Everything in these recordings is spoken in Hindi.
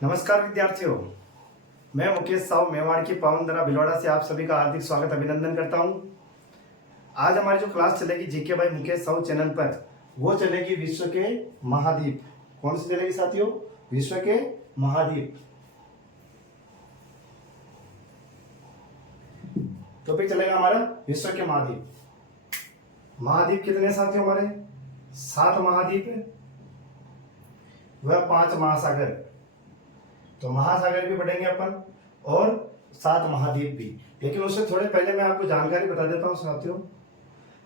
नमस्कार विद्यार्थियों, मैं मुकेश साहू मेवाड़ की पावनधरा भिलवाड़ा से आप सभी का हार्दिक स्वागत अभिनंदन करता हूं। आज हमारी जो क्लास चलेगी GK by Mukesh Sahu channel पर, वो चलेगी विश्व के महाद्वीप। कौन सी चलेगी साथियों? विश्व के महाद्वीप। टॉपिक चलेगा हमारा विश्व के महाद्वीप। महाद्वीप कितने साथियों? हमारे 7 महाद्वीप है, वह 5 महासागर। तो महासागर भी पढ़ेंगे अपन और 7 महाद्वीप भी। लेकिन उससे थोड़े पहले मैं आपको जानकारी बता देता हूँ साथियों।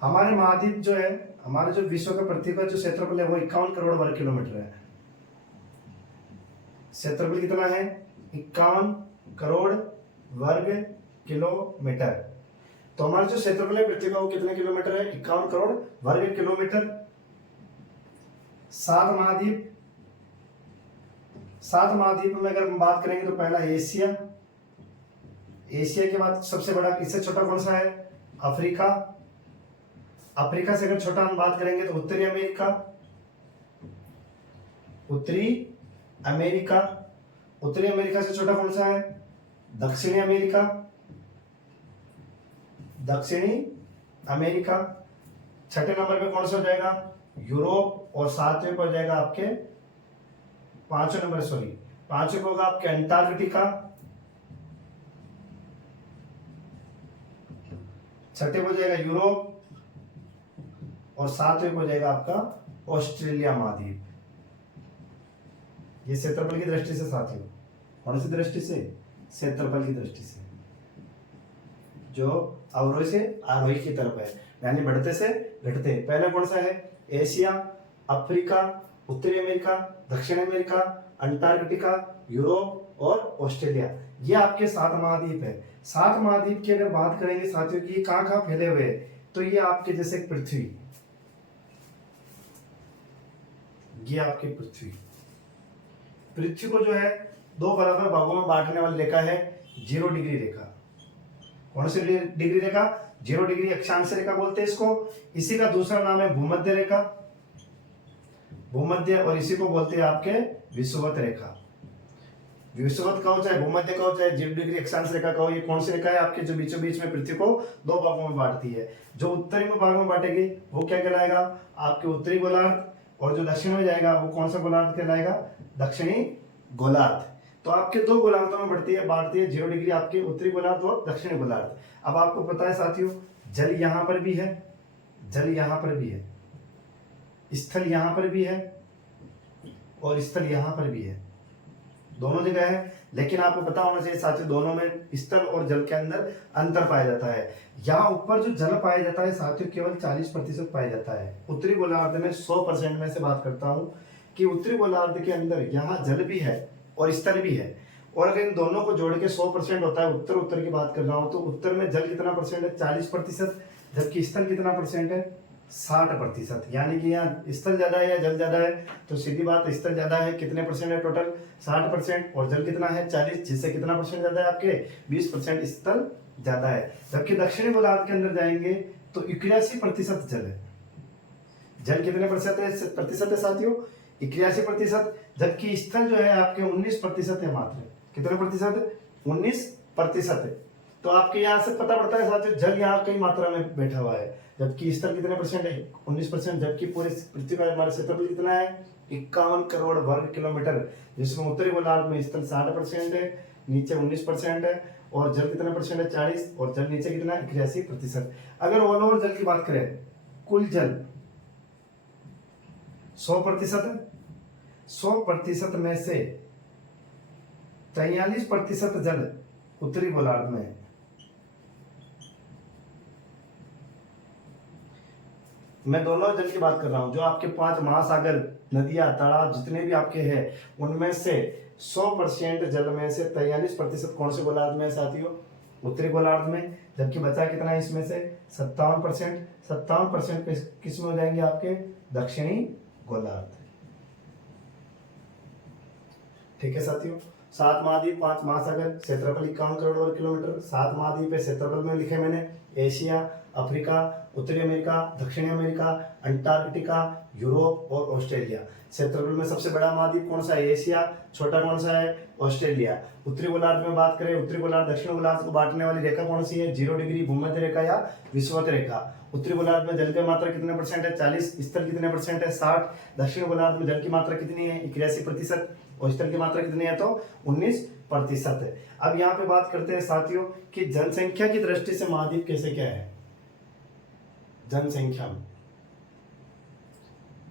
हमारे महाद्वीप जो है, हमारे जो विश्व का पृथ्वी का जो क्षेत्रफल है वो 51 करोड़ वर्ग किलोमीटर है। क्षेत्रफल कितना है? 51 करोड़ वर्ग किलोमीटर। तो हमारा जो क्षेत्रफल है पृथ्वी का वो कितने किलोमीटर है? 51 करोड़ वर्ग किलोमीटर। 7 महाद्वीप। 7 महाद्वीप में अगर हम बात करेंगे तो पहला एशिया। एशिया के बाद सबसे बड़ा, इससे छोटा कौन सा है? अफ्रीका। अफ्रीका से अगर छोटा हम बात करेंगे तो उत्तरी अमेरिका। उत्तरी अमेरिका। उत्तरी अमेरिका से छोटा कौन सा है? दक्षिणी अमेरिका। दक्षिणी अमेरिका। छठे नंबर पे कौन सा हो जाएगा? यूरोप। और 7वें पर हो जाएगा आपके, 5वें नंबर, सॉरी 5वें होगा आपके अंटार्कटिका। 6ठे हो जाएगा यूरोप। और 7वें हो जाएगा आपका ऑस्ट्रेलिया महाद्वीप। ये क्षेत्रफल की दृष्टि से साथियों। कौन सी दृष्टि से? क्षेत्रफल की दृष्टि से, जो अवरोही से आरोही की तरफ है, यानी बढ़ते से घटते। पहले कौन सा है? एशिया, अफ्रीका, उत्तरी अमेरिका, दक्षिण अमेरिका, अंटार्कटिका, यूरोप और ऑस्ट्रेलिया। ये आपके 7 महाद्वीप है। 7 महाद्वीप की अगर बात करेंगे साथियों की, ये कहाँ कहाँ फैले हुए हैं, तो ये आपके जैसे पृथ्वी, ये आपकी पृथ्वी। पृथ्वी को जो है 2 बराबर भागों में बांटने वाली रेखा है 0 डिग्री रेखा। कौन सी डिग्री रेखा? 0 डिग्री अक्षांश रेखा बोलते हैं इसको। इसी का दूसरा नाम है भूमध्य रेखा, भूमध्य। और इसी को बोलते हैं आपके विषुवत रेखा। विषुवत कहो चाहे भूमध्य कहो चाहे 0 डिग्री अक्षांश रेखा कहो, ये कौन सी रेखा है आपके? जो बीचों बीच में पृथ्वी को 2 भागों में बांटती है। जो उत्तरी में भाग में बांटेगी वो क्या कहलाएगा? आपके उत्तरी गोलार्ध। और जो दक्षिण में जाएगा वो कौन सा गोलार्ध कहलाएगा? दक्षिणी गोलार्ध। तो आपके 2 गोलार्धों में बांटती है 0 डिग्री, आपके उत्तरी गोलार्ध और दक्षिणी गोलार्ध। अब आपको पता है साथियों, जल यहां पर भी है, जल यहां पर भी है, स्थल यहां पर भी है और स्थल यहां पर भी है, दोनों जगह है। लेकिन आपको पता होना चाहिए साथियों, दोनों में स्थल और जल के अंदर अंतर पाया जाता है। यहाँ ऊपर जो जल पाया जाता है साथियों, केवल 40% पाया जाता है। उत्तरी गोलार्ध में 100% में से बात करता हूँ कि उत्तरी गोलार्ध के अंदर यहाँ जल भी है और स्थल भी है। और अगर इन दोनों को जोड़ के 100% होता है, उत्तर उत्तर की बात कर रहा हूँ, तो उत्तर में जल कितना परसेंट है? 40%। जबकि स्थल कितना परसेंट है? 60%। यानी कि यहाँ स्थल ज्यादा है या जल ज्यादा है? तो सीधी बात, स्थल ज्यादा है। कितने परसेंट है टोटल? 60%। और जल कितना है? 40, जिससे कितना परसेंट ज्यादा है आपके? 20% स्थल ज्यादा है। जबकि दक्षिणी गोलार्ध के अंदर जाएंगे तो 81% जल है। जल कितने प्रतिशत है साथियों? 81%। जबकि स्थल जो है आपके 19% है मात्र। कितने प्रतिशत? 19%। तो आपके यहाँ से पता पड़ता है साथियों, जल यहाँ कई मात्रा में बैठा हुआ है। जबकि स्थल कितने परसेंट है? 19%। जबकि पूरे पृथ्वी का हमारा क्षेत्रफल कितना है? 51 करोड़ वर्ग किलोमीटर, जिसमें उत्तरी गोलार्ध में स्थल 60% है, नीचे 19% है, और जल कितना परसेंट है? 40। और जल नीचे कितना? 81%। अगर ऑल ओवर जल की बात करें, कुल जल 100% है। 100% में से 43% जल उत्तरी गोलार्ध में है। मैं दोनों जल की बात कर रहा हूं। जो आपके 5 महासागर, नदियां, तालाब जितने भी आपके हैं, उनमें से 100% जल में से 43% कौन से गोलार्ध में है साथियों? उत्तरी गोलार्ध में। जबकि बचा कितना है इसमें से? 57%। 57% किस में हो जाएंगे आपके? दक्षिणी गोलार्ध। ठीक है साथियों। 7 महाद्वीप, 5 महासागर, क्षेत्रफल 51 करोड़ वर्ग किलोमीटर। 7 महाद्वीप है, क्षेत्रफल में लिखे मैंने एशिया, अफ्रीका, उत्तरी अमेरिका, दक्षिणी अमेरिका, अंटार्कटिका, यूरोप और ऑस्ट्रेलिया। क्षेत्रफल में सबसे बड़ा महाद्वीप कौन सा है? एशिया। छोटा कौन सा है? ऑस्ट्रेलिया। उत्तरी गोलार्ध में बात करें, उत्तरी गोलार्ध दक्षिण गोलार्ध को बांटने वाली रेखा कौन सी है? 0 डिग्री भूमध्य रेखा या विषुवत रेखा। उत्तरी गोलार्ध में जल की मात्रा कितने परसेंट है? 40। स्थल कितने परसेंट है? 60। दक्षिण गोलार्ध में जल की मात्रा कितनी है? 81%। और स्थल की मात्रा कितनी है? तो 19% है। अब यहाँ पे बात करते हैं साथियों कि जनसंख्या की दृष्टि से महाद्वीप कैसे क्या है।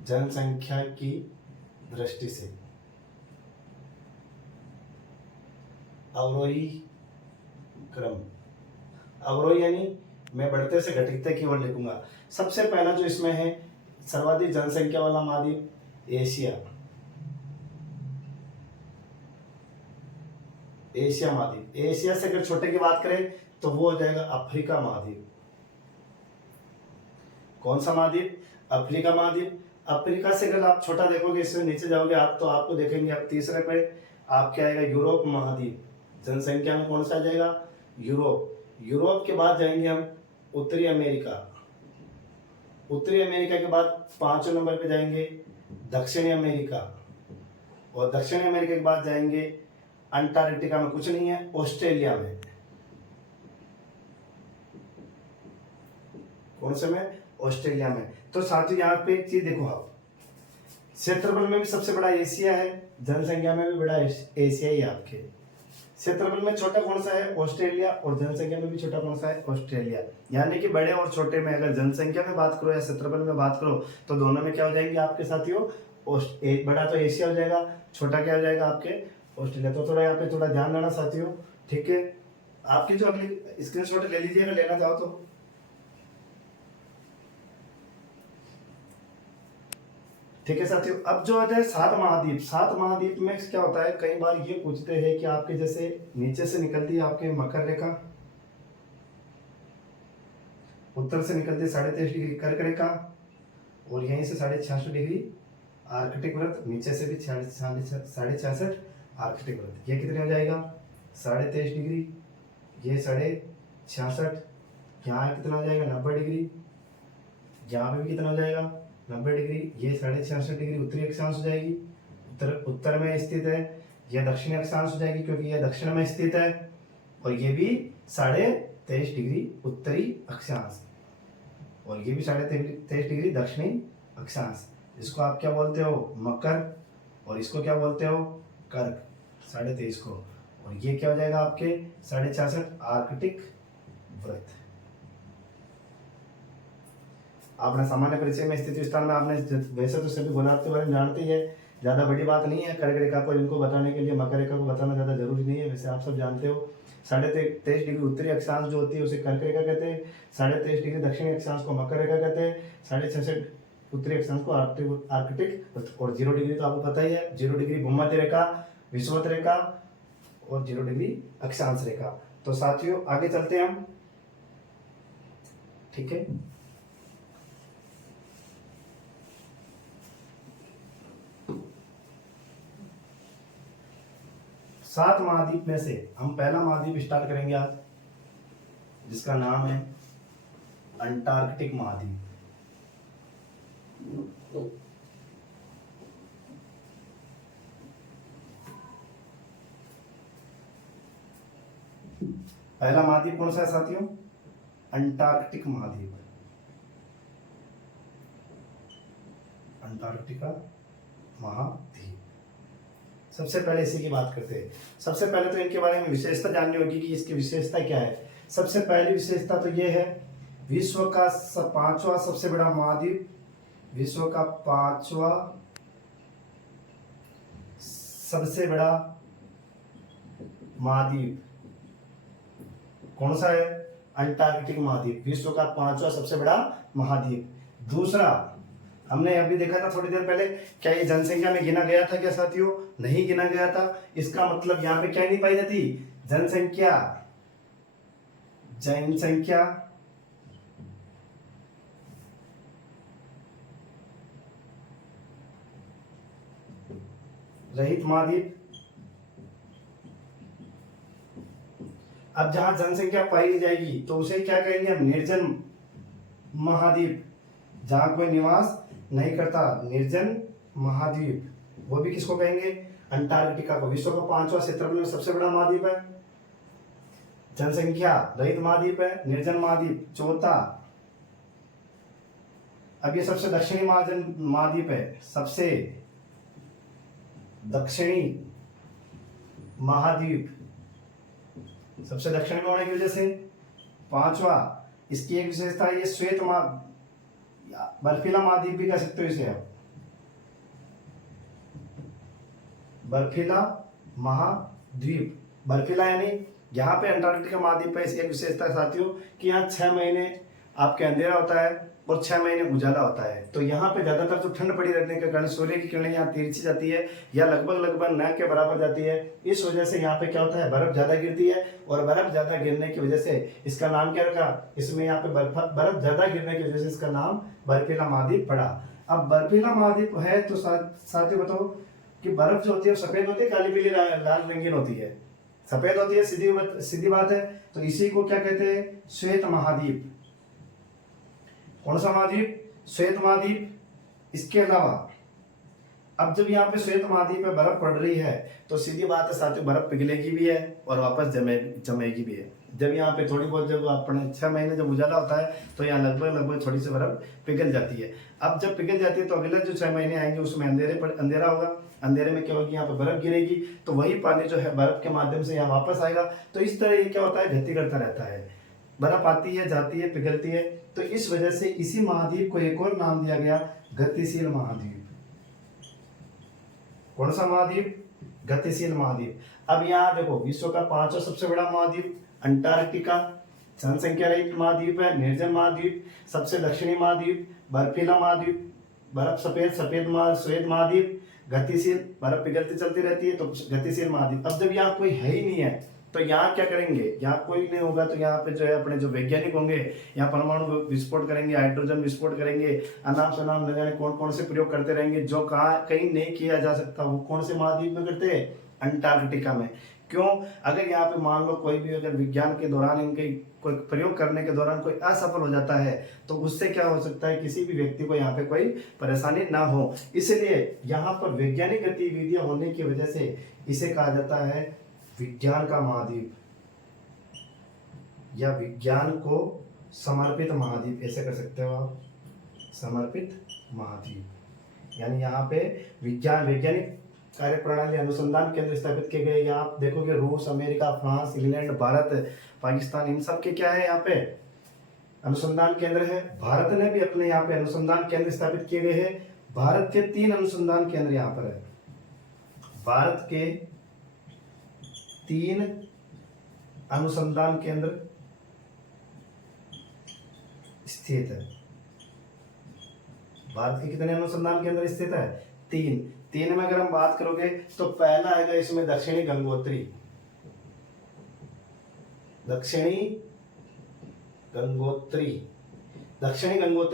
जनसंख्या की दृष्टि से अवरोही क्रम, अवरोही यानी मैं बढ़ते से घटते की ओर लिखूंगा। सबसे पहला जो इसमें है सर्वाधिक जनसंख्या वाला महाद्वीप एशिया, एशिया महाद्वीप। एशिया से अगर छोटे की बात करें तो वो हो जाएगा अफ्रीका महाद्वीप। कौन सा महाद्वीप? अफ्रीका महाद्वीप। अफ्रीका से अगर आप छोटा देखोगे, इससे नीचे जाओगे आप तो आपको देखेंगे आप तीसरे पे आपके आएगा यूरोप महाद्वीप। जनसंख्या में कौन सा आ जाएगा? यूरोप। यूरोप के बाद जाएंगे हम उत्तरी अमेरिका। उत्तरी अमेरिका के बाद 5वें नंबर पे जाएंगे दक्षिणी अमेरिका। और दक्षिणी अमेरिका के बाद जाएंगे अंटार्कटिका में कुछ नहीं है, ऑस्ट्रेलिया में। कौन से में? ऑस्ट्रेलिया में। तो साथियों यहाँ पे एक चीज देखो आप, क्षेत्रफल में भी सबसे बड़ा एशिया है, जनसंख्या में भी बड़ा एशिया ही आपके। क्षेत्रफल में छोटा कौन सा है? ऑस्ट्रेलिया। और जनसंख्या में भी छोटा कौन सा है? ऑस्ट्रेलिया। यानी कि बड़े और छोटे में अगर जनसंख्या में बात करो या क्षेत्रफल में बात करो तो दोनों में क्या हो जाएंगे आपके साथियों? बड़ा तो एशिया हो जाएगा, छोटा क्या हो जाएगा आपके? ऑस्ट्रेलिया। तो थोड़ा यहाँ पे थोड़ा ध्यान देना साथियों, ठीक है। आपकी जो अगली स्क्रीनशॉट ले लीजिएगा, लेना चाहो तो। ठीक है साथियों, अब जो है 7 महाद्वीप। 7 महाद्वीप में क्या होता है, कई बार ये पूछते हैं कि आपके जैसे नीचे से निकलती है आपके मकर रेखा, उत्तर से निकलती है 23.5 डिग्री कर्क रेखा, और यहीं से 66.5 डिग्री आर्कटिक वृत्त, नीचे से भी 66.5 आर्कटिक वृत्त। ये कितने हो जाएगा? 23.5 डिग्री, ये 66.5, यहाँ कितना हो जाएगा? 90 डिग्री, यहाँ पे भी कितना हो जाएगा? 90 डिग्री। ये 66.5 डिग्री उत्तरी अक्षांश हो जाएगी, उत्तर में स्थित है। यह दक्षिणी अक्षांश हो जाएगी क्योंकि यह दक्षिण में स्थित है। और ये भी 23.5 डिग्री उत्तरी अक्षांश, और ये भी 23.5 डिग्री दक्षिणी अक्षांश। इसको आप क्या बोलते हो? मकर। और इसको क्या बोलते हो? कर्क। 23.5 को। और ये क्या हो जाएगा आपके? 66.5 आर्कटिक वृत्त। आपने सामान्य परिचय में स्थिति विस्तार में आपने वैसे तो सभी गोलार्ध के बारे में जानते ही है, ज्यादा बड़ी बात नहीं है। कर्क रेखा को इनको बताने के लिए मकर रेखा को बताना ज्यादा जरूरी नहीं है, वैसे आप सब जानते हो। 23.5 डिग्री उत्तरी अक्षांश जो होती है उसे कर्क रेखा कहते हैं, 23.5 डिग्री दक्षिणी अक्षांश को मकर रेखा कहते हैं, 66.5 उत्तरी अक्षांश को आर्कटिक, और 0 डिग्री तो आपको पता ही है, 0 डिग्री भूमध्य रेखा, विषुवत रेखा, और 0 डिग्री अक्षांश रेखा। तो साथियों आगे चलते हैं हम, ठीक है। 7 महाद्वीप में से हम पहला महाद्वीप स्टार्ट करेंगे आज, जिसका नाम है अंटार्कटिक महाद्वीप। पहला महाद्वीप कौन सा है साथियों? अंटार्कटिक महाद्वीप। अंटार्कटिका महाद्वीप। सबसे पहले इसी की बात करते हैं। सबसे पहले तो इनके बारे में विशेषता जाननी होगी कि इसकी विशेषता क्या है। सबसे पहली विशेषता तो ये है, विश्व का 5वां सबसे बड़ा महाद्वीप, विश्व का 5वां सबसे बड़ा महाद्वीप कौन सा है? अंटार्कटिक महाद्वीप, विश्व का 5वां सबसे बड़ा महाद्वीप। दूसरा, हमने अभी देखा था थोड़ी देर पहले, क्या ये जनसंख्या में गिना गया था क्या साथियों? नहीं गिना गया था। इसका मतलब यहाँ पे क्या नहीं पाई जाती? जनसंख्या। जनसंख्या रहित महाद्वीप। अब जहां जनसंख्या पाई जाएगी तो उसे क्या कहेंगे हम? निर्जन महाद्वीप, जहां कोई निवास नहीं करता। निर्जन महाद्वीप, वो भी किसको कहेंगे? अंटार्कटिका को। विश्व का 5वां क्षेत्रफल में सबसे बड़ा महाद्वीप है। जनसंख्या रहित महाद्वीप है, निर्जन महाद्वीप। चौथा, अब ये सबसे दक्षिणी महाद्वीप है, सबसे दक्षिणी महाद्वीप, सबसे दक्षिण में होने की वजह से। 5वां, इसकी एक विशेषता है, ये बर्फीला महाद्वीप भी कह सकते हो इसे आप, बर्फीला महाद्वीप। बर्फीला यानी यहाँ पे अंटार्कटिका महाद्वीप है। इसकी एक विशेषता साथियों कि यहाँ 6 महीने आपके अंधेरा होता है और 6 महीने उजाला होता है। तो यहाँ पे ज्यादातर तो ठंड पड़ी रहने के कारण सूर्य की किरणें यहाँ तिरछी जाती है या लगभग न के बराबर जाती है। इस वजह से यहाँ पे क्या होता है, बर्फ ज्यादा गिरती है और बर्फ ज्यादा गिरने की वजह से इसका नाम क्या रखा, इसमें यहाँ पे बर्फ ज्यादा गिरने की वजह से इसका नाम बर्फीला महाद्वीप पड़ा। अब बर्फीला महाद्वीप है तो साथियों बताओ कि बर्फ जो होती है सफेद होती है, काली पीली लाल रंगीन होती है? सफेद होती है, सीधी बात है। तो इसी को क्या कहते हैं? श्वेत महाद्वीप। कौन सा महाद्वीप? श्वेत महाद्वीप। इसके अलावा अब जब यहाँ पे श्वेत महाद्वीप पे बर्फ पड़ रही है तो सीधी बात है साथियों, बर्फ पिघलेगी भी है और वापस जमेगी भी है। जब यहाँ पे थोड़ी बहुत, जब अपने 6 महीने जब उजाला होता है तो यहाँ लगभग थोड़ी सी बर्फ पिघल जाती है। अब जब पिघल जाती है तो अगले जो 6 महीने आएंगे उसमें अंधेरा होगा। अंधेरे में क्या होगी, यहाँ पे बर्फ गिरेगी तो वही पानी जो है बर्फ के माध्यम से यहाँ वापस आएगा। तो इस तरह ये क्या होता है, गति करता रहता है। बर्फ आती है, जाती है, पिघलती है। तो इस वजह से इसी महाद्वीप को एक और नाम दिया गया, गतिशील महाद्वीप। कौन सा महाद्वीप? गतिशील महाद्वीप। अब यहाँ देखो, विश्व का 5वां सबसे बड़ा महाद्वीप अंटार्कटिका, जनसंख्या रहित महाद्वीप है, निर्जन महाद्वीप, सबसे दक्षिणी महाद्वीप, बर्फीला महाद्वीप, बर्फ श्वेत महाद्वीप, गतिशील, बर्फ पिघलती चलती रहती है तो गतिशील महाद्वीप। अब जब यहाँ कोई है ही नहीं है तो यहाँ क्या करेंगे, यहाँ कोई नहीं होगा तो यहाँ पे जो है अपने जो वैज्ञानिक होंगे यहाँ परमाणु विस्फोट करेंगे, हाइड्रोजन विस्फोट करेंगे, अनाप शनाप न जाने कौन कौन से प्रयोग करते रहेंगे जो कहीं नहीं किया जा सकता। वो कौन से महाद्वीप में करते हैं? अंटार्कटिका में। क्यों? अगर यहाँ पे मान लो कोई भी अगर विज्ञान के दौरान इनके कोई प्रयोग करने के दौरान कोई असफल हो जाता है तो उससे क्या हो सकता है, किसी भी व्यक्ति को यहाँ पे कोई परेशानी ना हो। इसलिए यहाँ पर वैज्ञानिक गतिविधियां होने की वजह से इसे कहा जाता है विज्ञान का महाद्वीप या विज्ञान को समर्पित महाद्वीप, ऐसे कर सकते हो आप, समर्पित महाद्वीप। यानी यहाँ पे वैज्ञानिक कार्य प्रणाली अनुसंधान केंद्र स्थापित किए गए। यहाँ आप देखोगे रूस, America, France, England, Bharat, Pakistan, इन सब के क्या है यहाँ पे अनुसंधान केंद्र है। भारत ने भी अपने यहाँ पे अनुसंधान केंद्र स्थापित किए गए हैं। भारत के 3 अनुसंधान केंद्र यहाँ पर है। भारत के 3 अनुसंधान केंद्र स्थित है। भारत के कितने अनुसंधान केंद्र स्थित है? 3 में अगर हम बात करोगे तो पहला आएगा इसमें दक्षिणी गंगोत्री। दक्षिणी गंगोत्री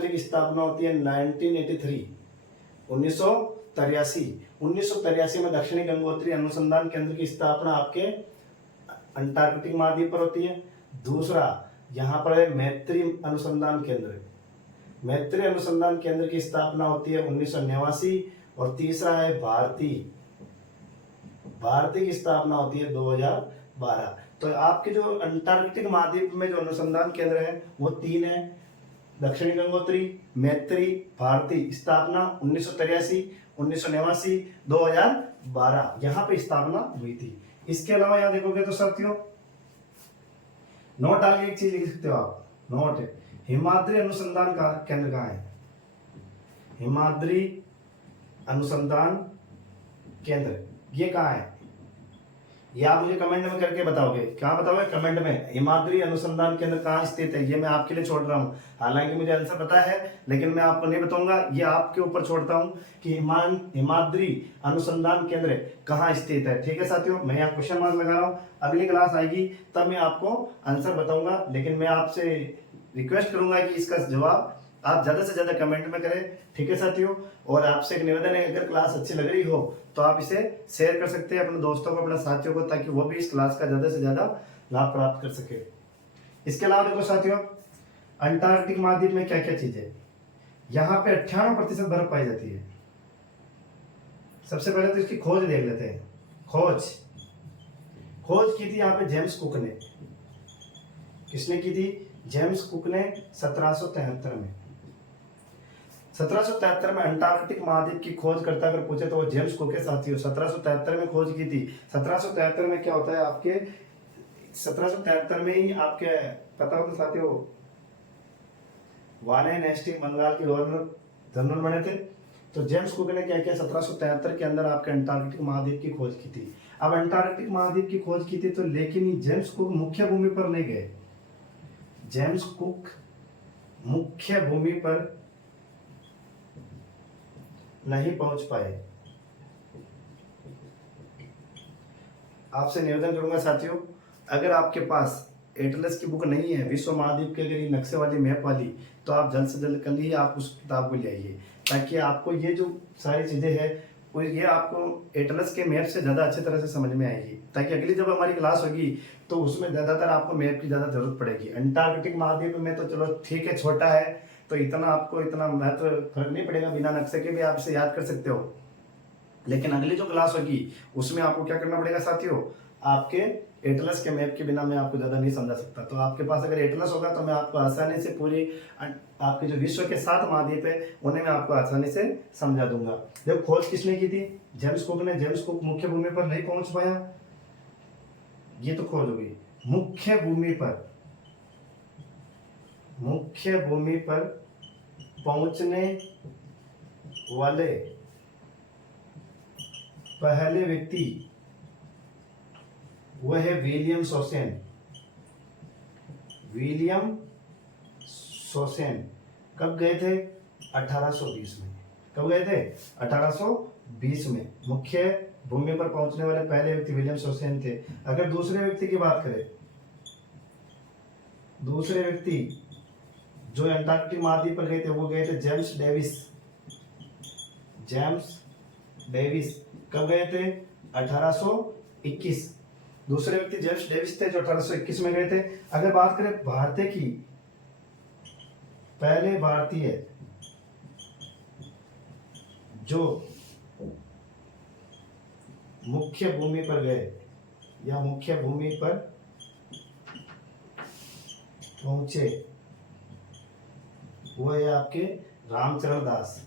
की स्थापना होती है 1983 में दक्षिणी गंगोत्री अनुसंधान केंद्र की स्थापना आपके अंटार्कटिक महाद्वीप पर होती है। दूसरा यहाँ पर है मैत्री अनुसंधान केंद्र। मैत्री अनुसंधान केंद्र की स्थापना होती है 1989। और तीसरा है भारती की स्थापना होती है 2012। तो आपके जो अंटार्कटिक महाद्वीप में जो अनुसंधान केंद्र है वो 3 है, दक्षिणी गंगोत्री, मैत्री, भारती। स्थापना 1983, 1989, 2012 यहाँ पे स्थापना हुई थी। इसके अलावा यहाँ देखोगे तो साथियों नोट आगे एक चीज लिख सकते हो आप, नोट है हिमाद्री अनुसंधान का केंद्र कहाँ है? हिमाद्री अनुसंधान केंद्र ये कहाँ है? ये आप मुझे कमेंट में करके बताओगे। कहाँ बताओगे? कमेंट में। हिमाद्री अनुसंधान केंद्र कहाँ स्थित है ये मैं आपके लिए छोड़ रहा हूँ। हालांकि मुझे आंसर पता है लेकिन मैं आपको नहीं बताऊंगा, ये आपके ऊपर छोड़ता हूँ कि हिमाद्री अनुसंधान केंद्र कहाँ स्थित है। ठीक है साथियों, मैं यहाँ क्वेश्चन मार्क लगा रहा हूँ। अगली क्लास आएगी तब मैं आपको आंसर बताऊंगा, लेकिन मैं आपसे रिक्वेस्ट करूंगा कि इसका जवाब आप ज्यादा से ज्यादा कमेंट में करें। ठीक है साथियों, और आपसे एक निवेदन है, अगर क्लास अच्छी लग रही हो तो आप इसे शेयर कर सकते हैं अपने दोस्तों को, अपने साथियों को, ताकि वो भी इस क्लास का ज्यादा से ज्यादा लाभ प्राप्त कर सके। इसके अलावा देखो साथियों, अंटार्कटिक महाद्वीप में क्या क्या चीजें, यहाँ पे 98% बर्फ पाई जाती है। सबसे पहले तो इसकी खोज देख लेते हैं। खोज की थी यहाँ पे जेम्स कुक ने। किसने की थी? जेम्स कुक ने 1773 में। 1773 में अंटार्कटिक महाद्वीप की खोज करता अगर पूछे तो वो जेम्स कुक के साथियों 1773 में खोज की थी। 1773 में क्या होता है आपके, 1773 में ही आपके पता हो तो साथियों, वारेन हेस्टिंग बंगाल के गवर्नर जनरल बने थे। तो जेम्स कुक ने क्या किया, 1773 के अंदर आपके अंटार्कटिक महाद्वीप की खोज की थी। अब अंटार्कटिक महाद्वीप की खोज की थी तो लेकिन जेम्स कुक मुख्य भूमि पर नहीं गए। जेम्स कुक मुख्य भूमि पर नहीं पहुंच पाए। आपसे निवेदन करूंगा साथियों, अगर आपके पास एटलस की बुक नहीं है विश्व महाद्वीप के, अगर ये नक्शे वाली मैप वाली, तो आप जल्द से जल्द कल ही आप उस किताब को ले आइए, ताकि आपको ये जो सारी चीजें हैं वो ये आपको एटलस के मैप से ज़्यादा अच्छी तरह से समझ में आएगी, ताकि अगली जब हमारी क्लास होगी तो उसमें ज़्यादातर आपको मैप की ज़्यादा जरूरत पड़ेगी। अंटार्कटिक महाद्वीप में तो चलो ठीक है, छोटा है तो इतना आपको इतना महत्व फर्क नहीं पड़ेगा, बिना नक्शे के भी आप इसे याद कर सकते हो। लेकिन अगली जो क्लास होगी उसमें आपको क्या करना पड़ेगा साथियों, आपके एटलस के मैप के बिना मैं आपको ज़्यादा नहीं समझा सकता। तो आपके पास अगर एटलस होगा तो मैं आपको आसानी से पूरी आपके जो विश्व के 7 महाद्वीप है उन्हें मैं आपको आसानी से समझा दूंगा। देखो खोज किसने की थी? जेम्स कुक ने। जेम्स कुक मुख्य भूमि पर नहीं पहुंच पाया, ये तो खोज हुई। मुख्य भूमि पर पहुंचने वाले पहले व्यक्ति वह है विलियम शोसेन। कब गए थे? 1820 में। कब गए थे? 1820 में। मुख्य भूमि पर पहुंचने वाले पहले व्यक्ति विलियम शोसेन थे। अगर दूसरे व्यक्ति की बात करें, दूसरे व्यक्ति जो अंटार्कटिक महाद्वीप पर गए थे वो गए थे जेम्स डेविस। कब गए थे? 1821। दूसरे व्यक्ति जेम्स डेविस थे जो 1821 में गए थे। अगर बात करें भारतीय की, पहले भारतीय जो मुख्य भूमि पर गए या मुख्य भूमि पर पहुंचे वो है आपके रामचरण दास।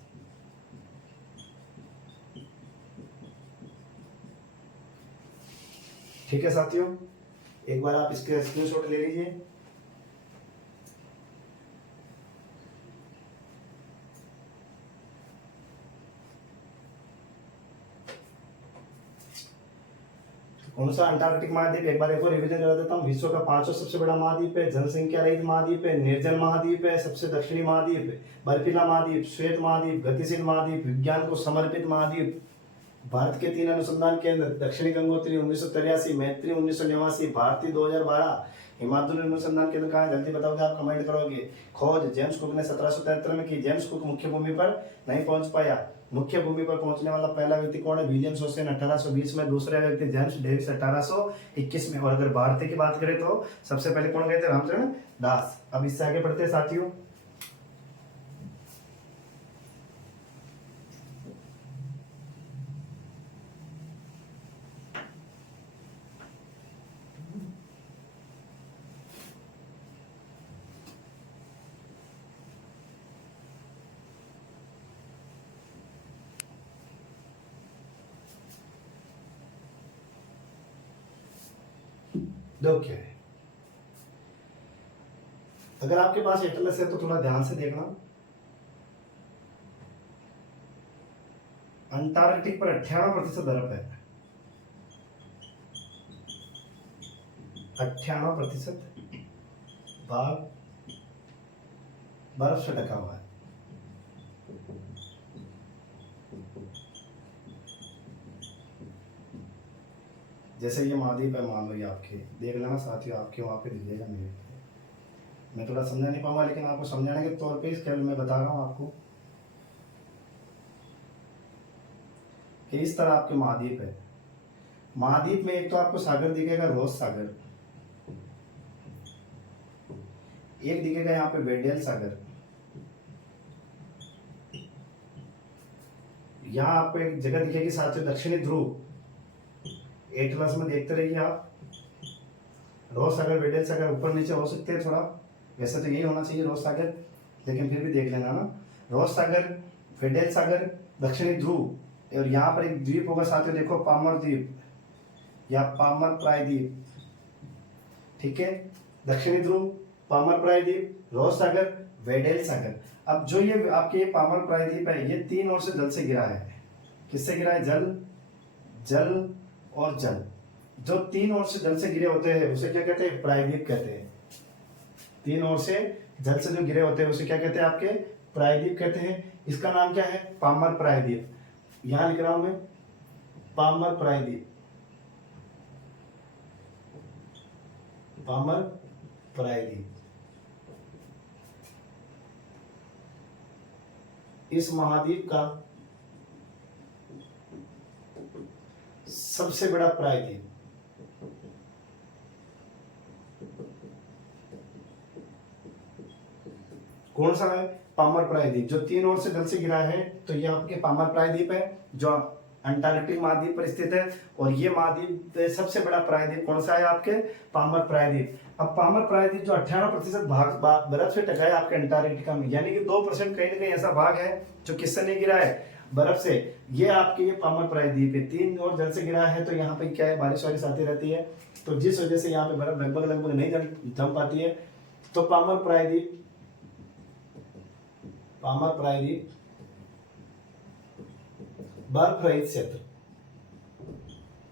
ठीक है साथियों, एक बार आप इसके स्क्रीनशॉट ले लीजिए। कौन सा अंटार्कटिक महाद्वीप, एक बार एक और रिवीजन करा देता हूँ। विश्व का 5वां सबसे बड़ा महाद्वीप है, जनसंख्या रहित महाद्वीप है, निर्जल महाद्वीप है, सबसे दक्षिणी महाद्वीप है, बर्फीला महाद्वीप, श्वेत महाद्वीप, गतिशील महाद्वीप, विज्ञान को समर्पित महाद्वीप, भारत के 3 अनुसंधान केंद्र, दक्षिणी गंगोत्री 1983, मैत्री 1989, भारती 2012, हिमाद्री अनुसंधान केंद्र कहाँ है? जल्दी बताओगे आप, कमेंट करोगे। खोज जेम्स कुक ने 1773 में की। जेम्स कुक मुख्य भूमि पर नहीं पहुंच पाया। मुख्य भूमि पर पहुंचने वाला पहला व्यक्ति कौन है? विलियम शोसेन 1820 में। दूसरा व्यक्ति जेम्स डेविस 1821 में। और अगर भारतीय की बात करें तो सबसे पहले कौन गए थे? रामचरण दास। अब इससे आगे बढ़ते हैं साथियों। दो क्या है, अगर आपके पास एटलस है तो थोड़ा ध्यान से देखना। अंटार्कटिक पर 98% बर्फ है। 98% भाग बर्फ से ढका हुआ है। जैसे ये महाद्वीप है, मान लो ये आपके, देख लेना साथियों, आपके वहाँ पे दिखेगा मेरे। मैं थोड़ा समझा नहीं पाऊंगा, लेकिन आपको समझाने के तौर पे इस खेल में बता रहा हूँ आपको कि इस तरह आपके महाद्वीप है। महाद्वीप में एक तो आपको सागर दिखेगा, रोज सागर, एक दिखेगा यहाँ पे बेडियल सागर, यहाँ आपको एक जगह दिखेगी साथियों, दक्षिणी ध्रुव। एटलस में देखते रहिए आप। रोज सागर वेडेल सागर ऊपर नीचे हो सकते हैं थोड़ा, वैसे तो यही होना चाहिए रोज सागर, लेकिन फिर भी देख लेना ना। रोज सागर, वेडेल सागर, दक्षिणी ध्रुव, और यहाँ पर एक द्वीप होगा साथियों, देखो पामर द्वीप या पामर प्रायद्वीप। ठीक है, दक्षिणी ध्रुव, पामर प्रायद्वीप, रोज सागर, वेडेल सागर। अब जो ये आपके ये पामर प्रायद्वीप है, ये तीन ओर से जल से घिरा है। किससे घिरा है? जल, जल और जल। जो तीन ओर से जल से घिरे होते हैं उसे क्या कहते हैं? प्रायद्वीप कहते हैं। तीन ओर से जल से जो घिरे होते हैं उसे क्या कहते हैं? आपके प्रायद्वीप कहते हैं। इसका नाम क्या है? पामर प्रायद्वीप। यहां लिख रहा हूं मैं, पामर प्रायद्वीप, पामर प्रायद्वीप। इस महाद्वीप का सबसे बड़ा प्रायद्वीप कौन सा है? पामर प्रायद्वीप। जो तीन ओर से जल से घिरा है तो ये आपके पामर प्रायद्वीप है, जो अंटार्कटिक महाद्वीप पर स्थित है। और ये महाद्वीप सबसे बड़ा प्रायद्वीप कौन सा है? आपके पामर प्रायद्वीप। अब पामर प्रायद्वीप जो 18% भाग बर्फ से ढका है आपके अंटार्कटिका में, यानी कि 2% कहीं ना कहीं ऐसा भाग है जो किससे नहीं गिरा है? बर्फ से। ये आपके ये पामर प्रायद्वीप है, तीन ओर जल से गिरा है, तो यहाँ पे क्या है? बारिश वारिश आती रहती है, तो जिस वजह से यहाँ पे बर्फ लगभग नहीं जम पाती है। तो पामर प्रायद्वीप, पामर प्रायद्वीप बर्फ रहित क्षेत्र,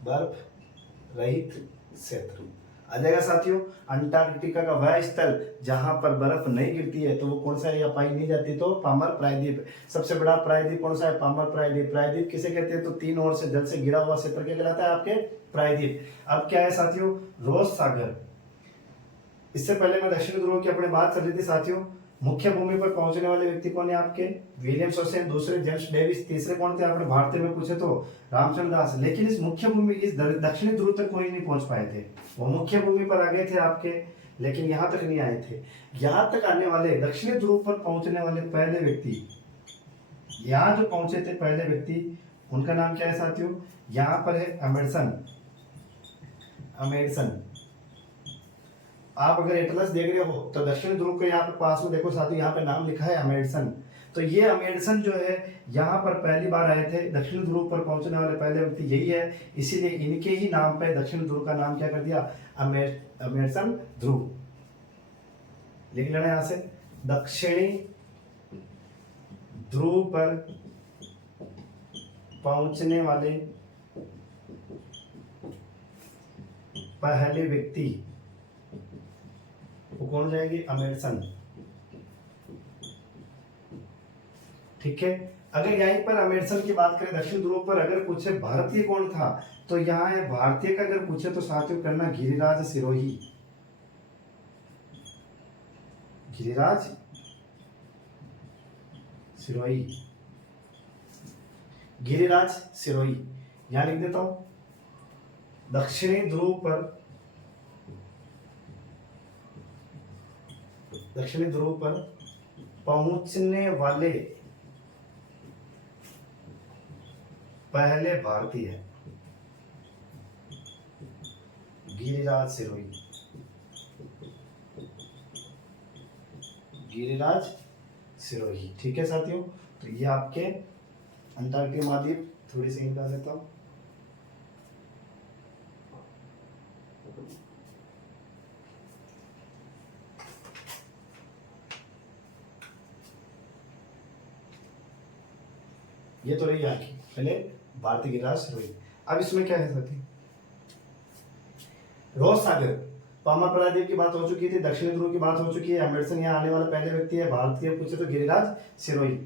बर्फ रहित क्षेत्र आ जाएगा साथियों। अंटार्कटिका का वह स्थल जहां पर बर्फ नहीं गिरती है तो वो कौन सा है? या पाई नहीं जाती, तो पामर प्रायद्वीप। सबसे बड़ा प्रायद्वीप कौन सा है? पामर प्रायद्वीप। प्रायद्वीप किसे कहते हैं? तो तीन ओर से जल से घिरा हुआ क्षेत्र क्या कहलाता है? आपके प्रायद्वीप। अब क्या है साथियों? रोज सागर। इससे पहले मैं दक्षिण ध्रुव की अपने बात कर रही थी साथियों। मुख्य भूमि पर पहुंचने वाले व्यक्ति कौन है आपके? विलियम शोसेन, दूसरे जेम्स डेविस, तीसरे कौन थे आपने भारतीय में पूछे तो रामचंद्र दास। लेकिन इस मुख्य भूमि, इस दक्षिणी ध्रुव तक कोई नहीं पहुंच पाए थे। वो मुख्य भूमि पर आ गए थे आपके, लेकिन यहां तक नहीं आए थे। यहां तक आने वाले, दक्षिणी ध्रुव पर पहुंचने वाले पहले व्यक्ति, यहाँ जो पहुंचे थे पहले व्यक्ति, उनका नाम क्या है साथियों? यहाँ पर है अमेंडसन। अमेंडसन। आप अगर एटलस देख रहे हो तो दक्षिण ध्रुव के यहाँ पे पास में देखो साथियों, यहाँ पे नाम लिखा है अमेंडसन। तो ये अमेंडसन जो है यहाँ पर पहली बार आए थे। दक्षिण ध्रुव पर पहुंचने वाले पहले व्यक्ति यही है, इसीलिए इनके ही नाम पे दक्षिण ध्रुव का नाम क्या कर दिया? अमेंडसन ध्रुव। लिख लेना यहाँ से, दक्षिणी ध्रुव पर पहुंचने वाले पहले व्यक्ति वो कौन हो जाएगी? अमेंडसन। ठीक है। अगर यहीं पर अमेंडसन की बात करें, दक्षिण ध्रुव पर अगर पूछे भारतीय कौन था, तो यहाँ है भारतीय का अगर पूछे तो साथियों करना गिरिराज सिरोही। गिरिराज सिरोही, गिरिराज सिरोही यहां लिख देता हूं। दक्षिणी ध्रुव पर, दक्षिणी ध्रुव पर पहुंचने वाले पहले भारतीय गिरिराज सिरोही। गिरिराज सिरोही। ठीक है साथियों, तो ये आपके अंटार्कटिक महाद्वीप थोड़ी सी निकाल लेता हूं। ये तो रही आपकी पहले भारतीय गिरिराज सिरोही। अब इसमें क्या है साथी? रोज सागर, पामर प्रायद्वीप की बात हो चुकी थी, दक्षिणी ध्रुव की बात हो चुकी है, अमेंडसन यहाँ आने वाला पहले व्यक्ति है, भारतीय पूछे तो गिरिराज सिरोही।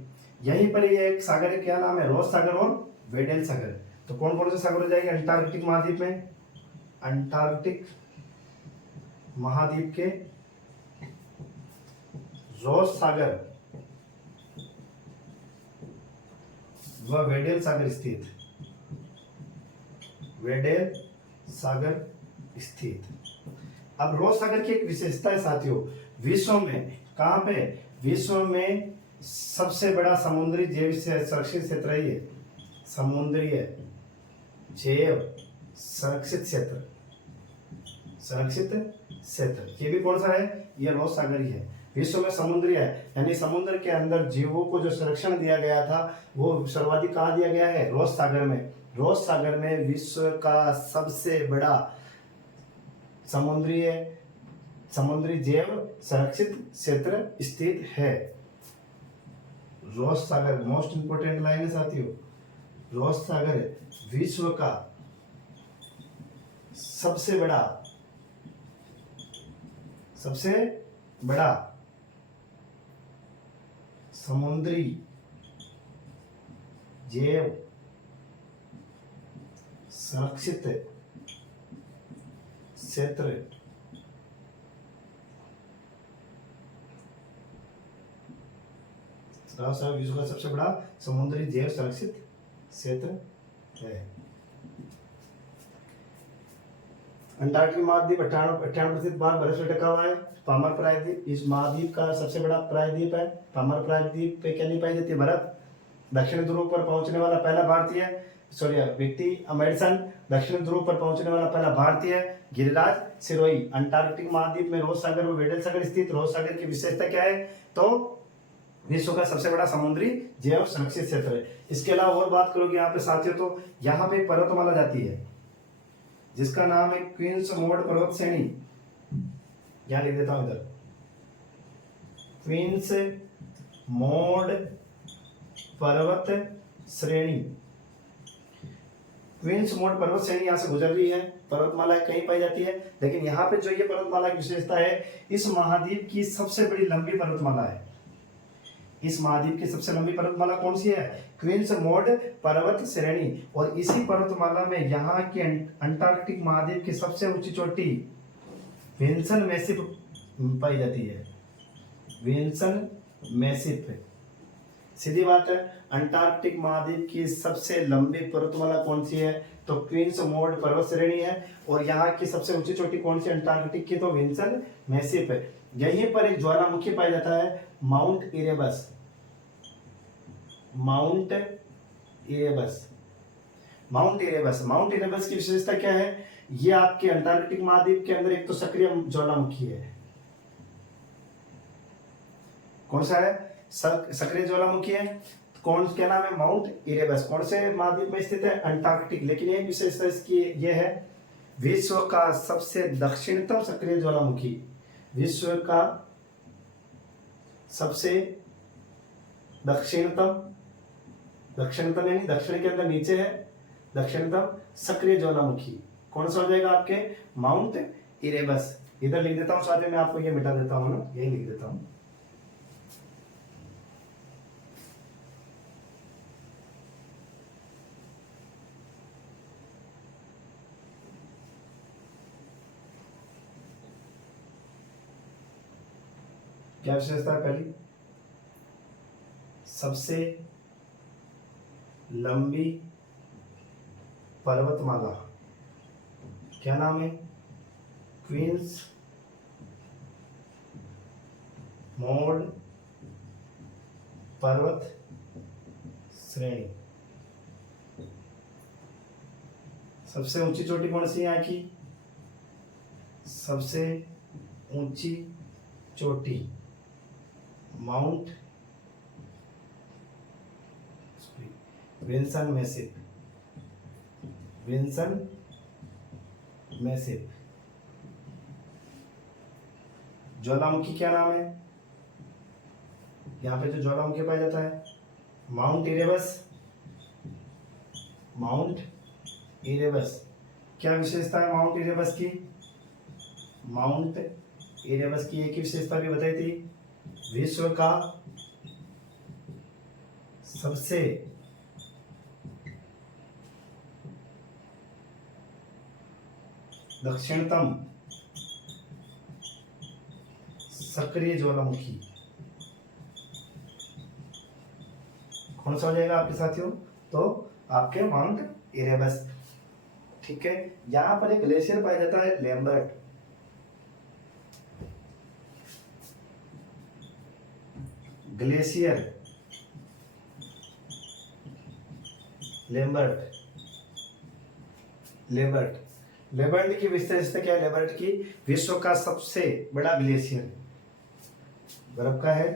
यहीं पर ये एक सागर है, क्या नाम है? रोज सागर और वेडेल सागर। तो कौन कौन से सागर हो जाएंगे अंटार्कटिक महाद्वीप में? अंटार्कटिक महाद्वीप के रोज सागर व वेडेल सागर स्थित, वेडेल सागर स्थित। अब रोज सागर की एक विशेषता है साथियों, विश्व में कहां पे? विश्व में सबसे बड़ा समुद्री जैव सुरक्षित क्षेत्र है ये। समुद्रीय जैव संरक्षित क्षेत्र, संरक्षित क्षेत्र ये भी कौन सा है, ये रोज सागर ही है। विश्व में समुद्रीय है यानी समुद्र के अंदर जीवों को जो संरक्षण दिया गया था वो सर्वाधिक कहाँ दिया गया है, रोज सागर में। रोज सागर में विश्व का सबसे बड़ा समुद्री जैव संरक्षित क्षेत्र स्थित है। रोज सागर मोस्ट इंपोर्टेंट लाइन है साथियों। रोज सागर विश्व का सबसे बड़ा समुद्री जैव संरक्षित क्षेत्र विश्व का सबसे बड़ा समुद्री जैव संरक्षित क्षेत्र है। अंटार्कटिक महाद्वीप 98% भाग बर्फ से ढका हुआ है। पामर प्रायद्वीप इस महाद्वीप का सबसे बड़ा प्रायद्वीप है। पामर प्रायद्वीप पे क्या नहीं पाई जाती, बर्फ। दक्षिण ध्रुव पर पहुंचने वाला पहला भारतीय व्यक्ति अमेरिसन। दक्षिण ध्रुव पर पहुंचने वाला पहला भारतीय गिरिराज सिरोही। अंटार्कटिक महाद्वीप में रोज सागर व वेडल सागर स्थित। रोज सागर की विशेषता क्या है, तो विश्व का सबसे बड़ा समुद्री जैव संरक्षित क्षेत्र है। इसके अलावा और बात करोगे यहाँ पे साथियों, तो यहाँ पे पर्वतमाला जाती है जिसका नाम है क्वींस मोड पर्वत श्रेणी। यहां लिख देता हूं इधर, क्वींस मोड पर्वत श्रेणी। क्वींस मोड पर्वत श्रेणी यहां से गुजर रही है। पर्वतमाला कहीं पाई जाती है, लेकिन यहाँ पे जो ये पर्वतमाला की विशेषता है, इस महाद्वीप की सबसे बड़ी लंबी पर्वतमाला है। इस महाद्वीप की सबसे लंबी पर्वतमाला कौन सी है, क्वींस मोड पर्वत श्रेणी। और इसी पर्वतमाला में यहाँ की अंटार्कटिक महाद्वीप की सबसे ऊंची चोटी विल्सन मैसिफ पाई जाती है। विल्सन मैसिफ, सीधी बात है। अंटार्कटिक महाद्वीप की सबसे लंबी पर्वतमाला कौन सी है, तो क्वींस मोड पर्वत श्रेणी है। और यहाँ की सबसे ऊंची चोटी कौन सी अंटार्कटिक की, तो विल्सन मैसिफ है। यहीं पर एक ज्वालामुखी पाया जाता है, माउंट इरेबस। माउंट इरेबस की विशेषता क्या है, ये आपके अंटार्कटिक महाद्वीप के अंदर एक तो सक्रिय ज्वालामुखी है। कौन सा है, सक्रिय ज्वालामुखी है। कौन, क्या नाम है, माउंट इरेबस। कौन से महाद्वीप में स्थित है, अंटार्कटिक। लेकिन एक विशेषता इसकी ये है, विश्व का सबसे दक्षिणतम सक्रिय ज्वालामुखी। विश्व का सबसे दक्षिणतम यानी दक्षिण के अंदर नीचे है, दक्षिणतम सक्रिय ज्वालामुखी कौन सा हो जाएगा आपके, माउंट इरेबस। इधर लिख देता हूं, साथ में मैं आपको ये मिटा देता हूं ना, यही लिख देता हूं। क्या विशेषता है पहली, सबसे लंबी पर्वतमाला, क्या नाम है, क्वींस मोड पर्वत श्रेणी। सबसे ऊंची चोटी कौन सी है यहाँ की, सबसे ऊंची चोटी माउंट विल्सन मैसिफ। ज्वालामुखी क्या नाम है, यहाँ पे जो ज्वालामुखी पाया जाता है, माउंट इरेबस। क्या विशेषता है माउंट इरेबस की, माउंट इरेबस की एक ही विशेषता भी बताई थी, विश्व का सबसे दक्षिणतम सक्रिय ज्वालामुखी कौन सा हो जाएगा आपके साथियों, तो आपके माउंट इरेबस। ठीक है, यहां पर एक ग्लेशियर पाया जाता है, Lambert. Glacier Lambert Lambert Lambert की विशेषता क्या है? लेबर्ट की विश्व का सबसे बड़ा ग्लेशियर बर्फ का है,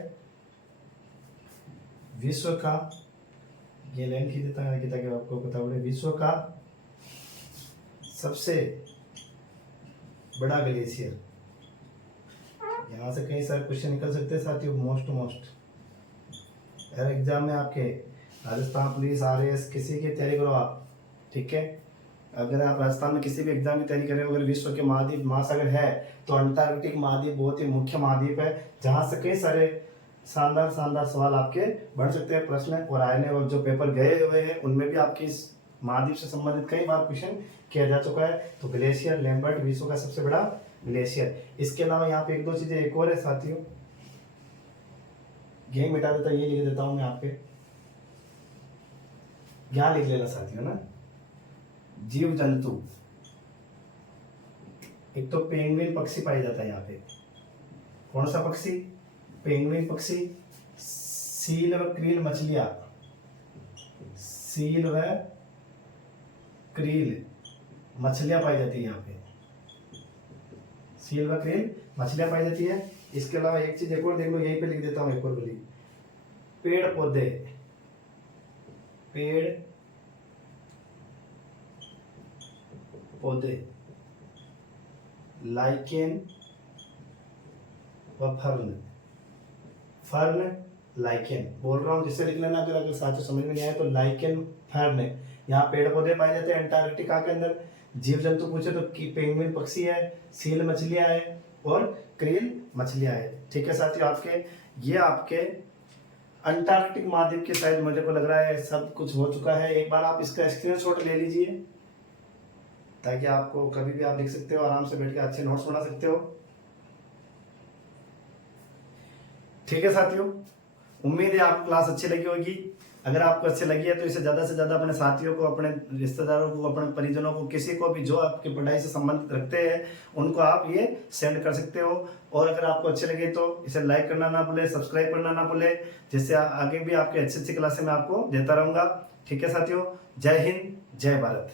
विश्व का, ये लाइन खींच देता है ताकि आपको पता पड़े, विश्व का सबसे बड़ा ग्लेशियर। यहाँ से कई सारे क्वेश्चन निकल सकते हैं साथियों, मोस्ट हर एग्जाम में आपके राजस्थान पुलिस, RAS किसी की तैयारी करो आप, ठीक है। अगर आप राजस्थान में किसी भी एग्जाम की तैयारी कर रहे हो, अगर विश्व के महाद्वीप महासागर है तो अंटार्कटिक महाद्वीप बहुत ही मुख्य महाद्वीप है, जहाँ से कई सारे शानदार सवाल आपके बन सकते हैं, प्रश्न और आए हैं, और जो पेपर गए हुए हैं उनमें भी आपकी इस महाद्वीप से संबंधित कई बार क्वेश्चन किया जा चुका है। तो ग्लेशियर लेम्बर्ट विश्व का सबसे बड़ा ग्लेशियर। इसके अलावा यहाँ पे एक दो चीजें एक और है साथियों, ये मिटा देता, ये लिख देता हूं मैं आप पे, यहाँ लिख लेना साथियों ना। जीव जंतु, एक तो पेंगुइन पक्षी पाया जाता है यहाँ पे, कौन सा पक्षी? पेंगुइन पक्षी। सील व क्रील मछलियां, सील व क्रील मछलियां पाई जाती है यहाँ पे, सील व क्रील मछलियां पाई जाती है। इसके अलावा एक चीज एक और देख लो, यहीं पे लिख देता हूँ एक और बोली, पेड़ पौधे, पेड़ पौधे, लाइकेन व फर्न, फर्न लाइकेन बोल रहा हूँ, जिससे लिख लेना, अगर साथियों समझ में नहीं आया तो लाइकेन फर्न, यहाँ पेड़ पौधे पाए जाते हैं अंटार्कटिका के अंदर। जीव जंतु पूछे तो पेंगुइन पक्षी है, सील मछलियां है और क्रील मछलियां है, ठीक है साथियों। आपके ये आपके अंटार्कटिक महाद्वीप के शायद मुझे को लग रहा है सब कुछ हो चुका है। एक बार आप इसका स्क्रीनशॉट ले लीजिए ताकि आपको कभी भी आप लिख सकते हो, आराम से बैठ के अच्छे नोट्स बना सकते हो, ठीक है साथियों। उम्मीद है आपको क्लास अच्छी लगी होगी। अगर आपको अच्छी लगी है तो इसे ज़्यादा से ज़्यादा अपने साथियों को, अपने रिश्तेदारों को, अपने परिजनों को, किसी को भी जो आपकी पढ़ाई से संबंधित रखते हैं उनको आप ये सेंड कर सकते हो। और अगर आपको अच्छे लगे तो इसे लाइक करना ना भूले, सब्सक्राइब करना ना भूले, जिससे आगे भी आपकी अच्छी क्लासें मैं आपको देता रहूँगा, ठीक है साथियों। जय हिंद, जय भारत।